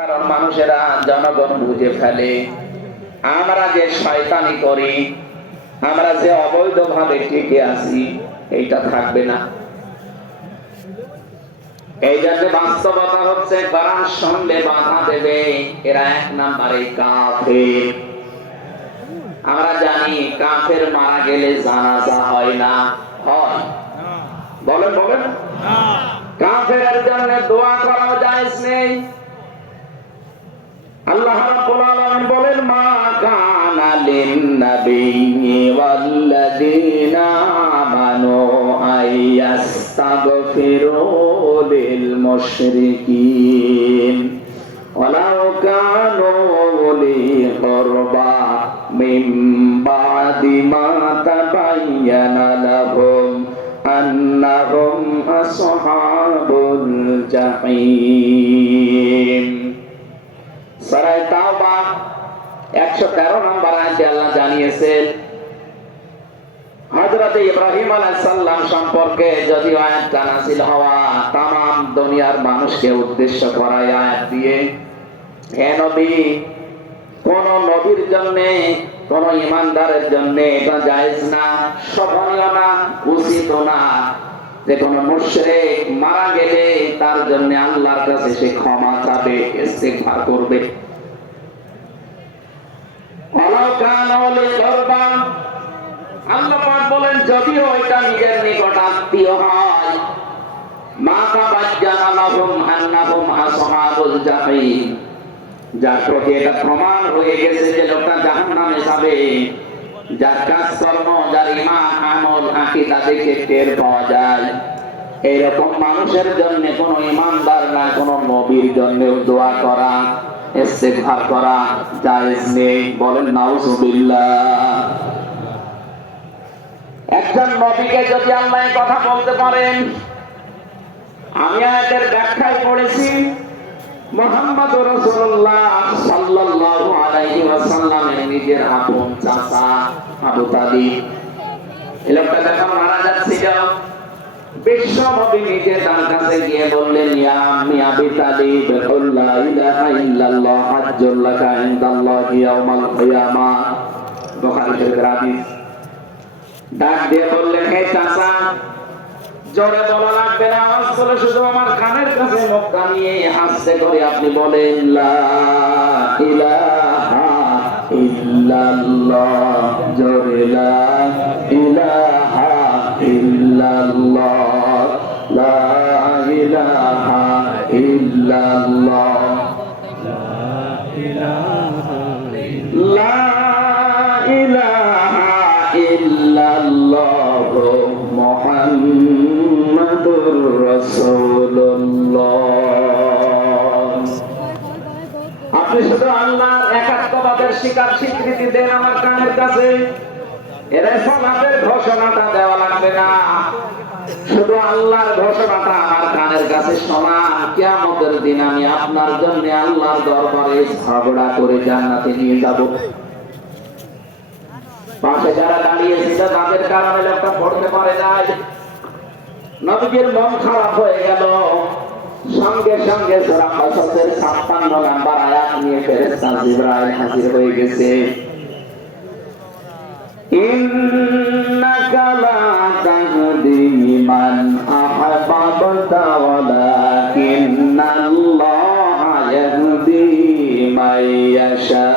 কারণ মানুষেরা জনগণ বুঝে ফেলে আমরা যে শয়তানি করি, আমরা যে অবৈধভাবে টিকে আছি, এইটা থাকবে না। এই জন্য বাস্তবতা হচ্ছে কোরআন শুনলে বাধা দেবে, এরা এক নম্বরে কাফের। আমরা জানি কাফের মারা গেলে জানাজা হয় না, হয়? বলেন বলেন। কাফেরের জন্য দোয়া করা জায়েজ নেই। আল্লাহ রাব্বুল আলামিন বলেন, মা কানা লিন-নাবিয়্যি ওয়াল্লাযীনা আমানু আইয়াস্তাগফিরু লিল-মুশরিকিন ওয়ালাউ কানু উলি কুরবা মিন বা'দি মা তাবায়্যানা লাহুম আন্নাহুম আসহাবুল জাহিম। সূরা তাওবা 113 নম্বর আয়াতে আল্লাহ জানিয়েছেন, হযরত ইব্রাহিম আলাইহিস সালাম সম্পর্কে যদিও আয়াতটা নাযিল হওয়া তামাম দুনিয়ার মানুষকে উদ্দেশ্য করা আয়াত দিয়ে, হে নবী, কোন নবীর জন্য, কোন ঈমানদারের জন্য এটা জায়েজ না, শোভনীয় না, উচিত না যে কোন মুশরিক মারা গেলে তার জন্য আল্লাহর কাছে সে ক্ষমা চাবে, ইস্তিগফার করবে। আল্লাহ পাক বলেন, যদিও এটা নিজের নিকট আত্মীয় হয়, মা তাবায়্যানা লাহুম আন্নাহুম আসহাবুল জাহিম, যার প্রতি এটা প্রমাণ হয়ে গেছে যে লোকটা জাহান্নামে যাবে, যার কাজকর্ম, যার ঈমান, আমল, আকীদা দেখে টের পাওয়া যায়, এরকম মানুষের জন্য কোন ঈমানদার না কোন নবীর জন্য দোয়া করা, ইস্তিগফার করা জায়েজ নেই। বলেন নাউযুবিল্লাহ। একজন নবীকে যদি আল্লাহ এই কথা বলতে পারেন, আমি আয়াতের ব্যাখ্যায় পড়েছি, মুহাম্মদুর রাসূলুল্লাহ সাল্লাল্লাহু আলাইহি ওয়াসাল্লামের নিজের আপন চাচা আবু তালিব, এই লোকটা যখন মারা যাচ্ছিল, বিশ্ব নবী নিজে তার কাছে গিয়ে বললেন, ইয়া আম্মি আবি তালিব, লা ইলাহা ইল্লাল্লাহ হাজ্জুল লাকা ইনদাল্লাহি ইয়াউমাল কিয়ামাহ। বুখারী শরীফের হাদিস। ডাক দিয়ে বললেন, হে চাচা, জোরে বলা লাগবে না, আওয়াজ করে শুধু আমার কানের কাছে মুখটা নিয়ে হাসতে করে আপনি বলেন, লা ইলাহা ইল্লাল্লাহ, জোরে লা ইলাহা ইল্লাল্লাহ, লা ইলাহা ইল্লাল্লাহ, লা ইলাহা ইল্লাল্লাহ মুহাম্মাদুর রাসূলুল্লাহ। আপনি শুধু আল্লাহর একাত্মবাদের স্বীকৃতি দেন আমার কানের কাছে, এর সালাতের ঘোষণাটা দেওয়া লাগবে না, শুধু আল্লাহর ঘোষণাটা আমার কানের কাছে শোনান। কিয়ামতের দিন আমি আপনার জন্য আল্লাহর দরবারে ঝগড়া করে জান্নাতে নিয়ে যাব। পাশে যারা দাঁড়িয়ে ছিল তাদের কারণে লোকটা পড়তে পারে নাই, নবীর মন খারাপ হয়ে গেল। সঙ্গে সঙ্গে সূরা কাসাসের 56 নম্বর আয়াত নিয়ে ফেরেশতা জিবরাইল হাজির হয়ে গেছে। ইন্নাকা লা তাহদি মান আহবাবতা ওয়ালাকিন্নাল্লাহা ইয়াহদি মান ইয়াশা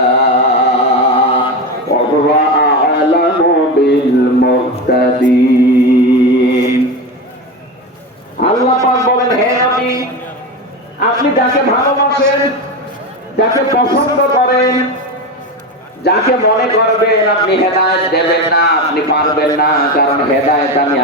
ওয়া হুয়া আ'লামু বিল মুহতাদিন। আল্লাহ পাক বলেন, হে নবী, আপনি যাকে ভালোবাসেন, যাকে পছন্দ করেন, যাকে মনে করবেন, আপনি হেদায়েত দেবেন না, আপনি পারবেন না, কারণ হেদায়েত আমি